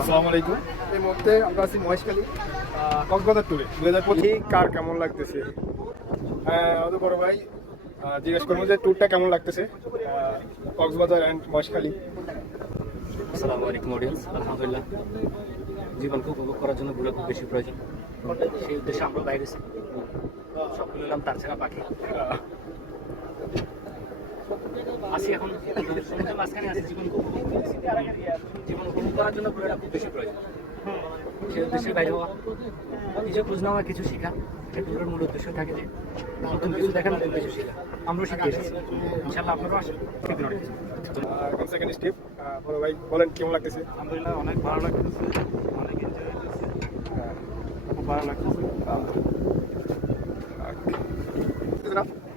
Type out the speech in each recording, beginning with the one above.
আসসালামু আলাইকুম। এই মুহূর্তে আমরা আছি মহেশখালী কক্সবাজার ট্যুরে 2025। কার কেমন লাগতেছে? হ্যাঁ, আমাদের বড় ভাই জিজ্ঞেস করবো যে ট্যুরটা কেমন লাগতেছে কক্সবাজার অ্যান্ড মহেশখালী। আসসালামু আলাইকুম অডিয়েন্স। আলহামদুলিল্লাহ, জীবনকে উপভোগ করার জন্য ঘোরা খুব বেশি প্রয়োজন। সেই উদ্দেশ্যে আমরা বাইরে সব নিলাম তার ছাড়া পাখি আসি এখন সমুদ্রের মাঝখানে আছে। জীবন উপভোগ করার জন্য ঘোরাটা খুব বেশি প্রয়োজন। সেই উদ্দেশ্যে বাইরে হওয়া, কিছু খোঁজ নেওয়া, কিছু শেখা। এই ট্যুরের মূল উদ্দেশ্য থাকে যে নতুন কিছু দেখা, নতুন কিছু শেখা। আমরাও শিখে এসেছি, ইনশাল্লাহ আপনারাও আসেন। এখন সেকেন্ড স্টেপ, বড় ভাই বলেন কেমন লাগতেছে? আলহামদুলিল্লাহ, অনেক ভালো লাগতেছে, অনেক এনজয় হচ্ছে, খুব ভালো লাগতেছে।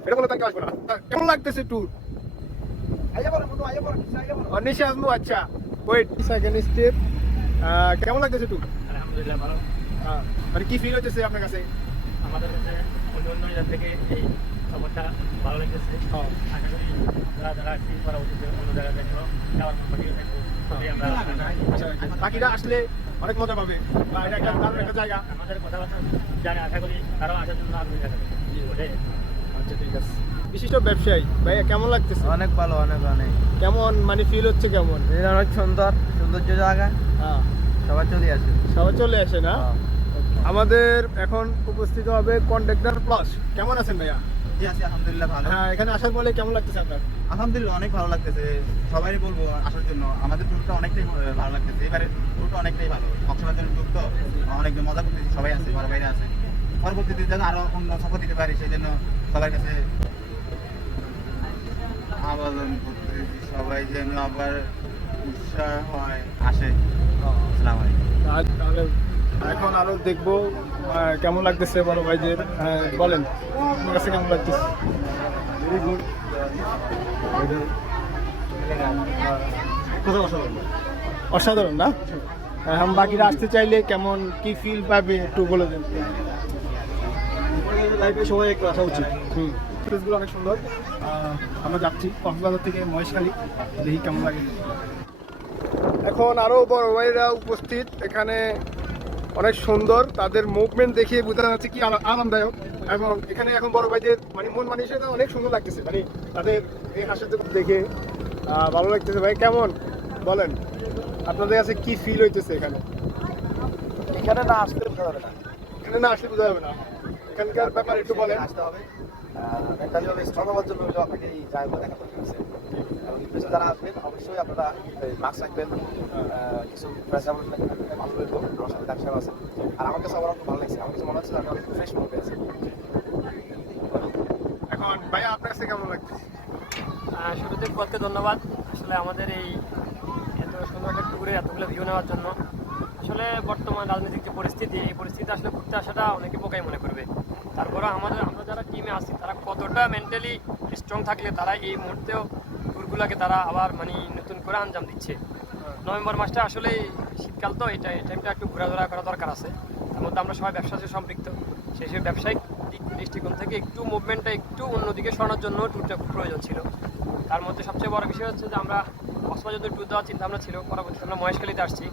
এটা বলে তাকে আসবো না। কেমন লাগতেছে ট্যুর? নিশা আজমু, আচ্ছা ওয়েট, সেকেন্ড স্টেপ, কেমন লাগতেছে ট্যুর? আলহামদুলিল্লাহ ভালো। মানে কি ফিল হচ্ছে আপনার কাছে? আমাদের কাছে অন্য অন্য জায়গা থেকে এই সফরটা ভালো লেগেছে। আশা করি যারা আসছি পরবর্তীতে অন্য জায়গায় দেখবো, যাওয়ার বাকিও দেখবো। বাকিরা আসলে অনেক মজা পাবে, বা এটা একটা দারুণ একটা জায়গা। আমাদের কথাবার্তা জানে, আশা করি তারাও আসার জন্য আগ্রহী থাকবে। আচ্ছা ঠিক আছে। বিশিষ্ট ব্যবসায়ী ভাইয়া কেমন লাগতেছে? অনেক ভালো, অনেক অনেক কেমন মানে ফিল হচ্ছে কেমন? অনেক সুন্দর, সৌন্দর্য জায়গা। হ্যাঁ, সবাই চলে আসে। সবাই চলে আসে না? আমাদের এখন উপস্থিত হবে কন্ট্রাক্টর প্লাস। কেমন আছেন ভাইয়া? জি আছি, আলহামদুলিল্লাহ ভালো। হ্যাঁ, এখানে আসার পরে কেমন লাগতেছে আপনার? আলহামদুলিল্লাহ অনেক ভালো লাগতেছে। সবাই বলবো আসার জন্য। আমাদের ট্যুরটা অনেকটাই ভালো লাগতেছে। এবারে ট্যুরটা অনেকটাই ভালো। কক্সবাজারের ট্যুর তো অনেক মজা করতেছি, সবাই আছে, বড় বাইরে আছে। পরবর্তীতে যেন আরো অন্য সফর দিতে পারি, সেই জন্য সবার কাছে আবেদন করতেছি, সবাই যেন আবার উৎসাহ হয়, আসে। আসসালামু আলাইকুম। তাহলে এখন আরো দেখবো কেমন লাগতেছে বড় ভাইদের। বলেন আপনার কাছে কেমন লাগতেছে? Very good. অসাধারণ না? এখন বাকিরা আসতে চাইলে কেমন কি ফিল পাবে একটু বলে দেন। লাইফে সবাই একটু আসা উচিত। প্লেসগুলো অনেক সুন্দর। আমরা যাচ্ছি কক্সবাজার থেকে মহেশখালী, দেখি কেমন লাগে। এখন আরো বড় ভাইরা উপস্থিত এখানে, অনেক সুন্দর। তাদের মুভমেন্ট দেখিয়ে বোঝা যাচ্ছে কি আরামদায়ক। এবং এখানে এখন বড় ভাইদের মানে মন মানসিকতা অনেক সুন্দর লাগতেছে, মানে তাদের এই হাসিতে দেখে ভালো লাগতেছে। ভাই কেমন বলেন, আপনাদের কাছে কি ফিল হইতেছে এখানে? এখানে না আসলে বোঝা যাবে না। এখানে না আসলে বোঝা যাবে না। এখানকার ব্যাপারে একটু বলেন। আসতে হবে, মেন্টালিভাবে স্ট্রং হওয়ার জন্য আপনাকে এই জায়গাগুলো দেখা করতে হচ্ছে। এবং ইন্টারেস্টে যারা আসবেন অবশ্যই আপনারা মাস্ক রাখবেন, কিছু প্রেসাবল ভালো লাগবে। আমার সাথে ডাক্তার আছে, আর আমার কাছে আমার খুব ভালো লাগছে। আমার কাছে মনে হচ্ছে যে আমি অনেক ফ্রেশ মনে পেয়েছি। এখন ভাইয়া আপনার কাছে কেমন লাগতেছে? শুরুতে বলতে ধন্যবাদ। আসলে আমাদের এই এত সুন্দর একটা ট্যুরে এতগুলো ভিউ নেওয়ার জন্য। আসলে বর্তমান রাজনৈতিক যে পরিস্থিতি, এই পরিস্থিতি আসলে ঘুরতে আসাটা অনেকে বোকাই মনে করবে। তারপরে আমরা যারা টিমে আছি তারা কতটা মেন্টালি স্ট্রং থাকলে তারা এই মুহূর্তেও ট্যুরগুলোকে তারা আবার মানে নতুন করে আঞ্জাম দিচ্ছে। নভেম্বর মাসটা আসলে শীতকাল, তো এই টাইমটা একটু ঘোরাফেরা করা দরকার আছে। তার মধ্যে আমরা সবাই ব্যবসার সাথে সম্পৃক্ত। সেই ব্যবসায়িক দৃষ্টিকোণ থেকে একটু মুভমেন্টটা একটু অন্যদিকে সরানোর জন্য ট্যুরটা খুব প্রয়োজন ছিল। তার মধ্যে সবচেয়ে বড় বিষয় হচ্ছে যে আমরা কক্সবাজার যদি ট্যুর দেওয়ার চিন্তা ভাবনা ছিল, পরবর্তীতে আমরা মহেশখালীতে আসছি।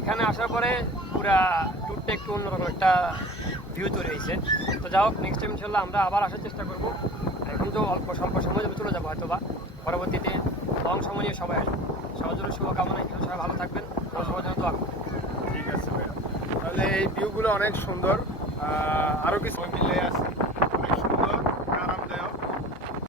এখানে আসার পরে পুরা ট্যুরটা একটু অন্যরকম একটা ভিউ তৈরি হয়েছে। তো যাই হোক, নেক্সট টাইম ইনশাল্লাহ আমরা আবার আসার চেষ্টা করবো। এখন তো স্বল্প সময় যাবে, চলে যাবো হয়তো বা পরবর্তীতে লং সময় নিয়ে সবাই আসবো। সবার জন্য শুভকামনা, কিন্তু সবাই ভালো থাকবেন, সবার জন্য দোয়া করবেন। ঠিক আছে ভাইয়া, তাহলে এই ভিউগুলো অনেক সুন্দর। আরো কিছু মিলে আছে।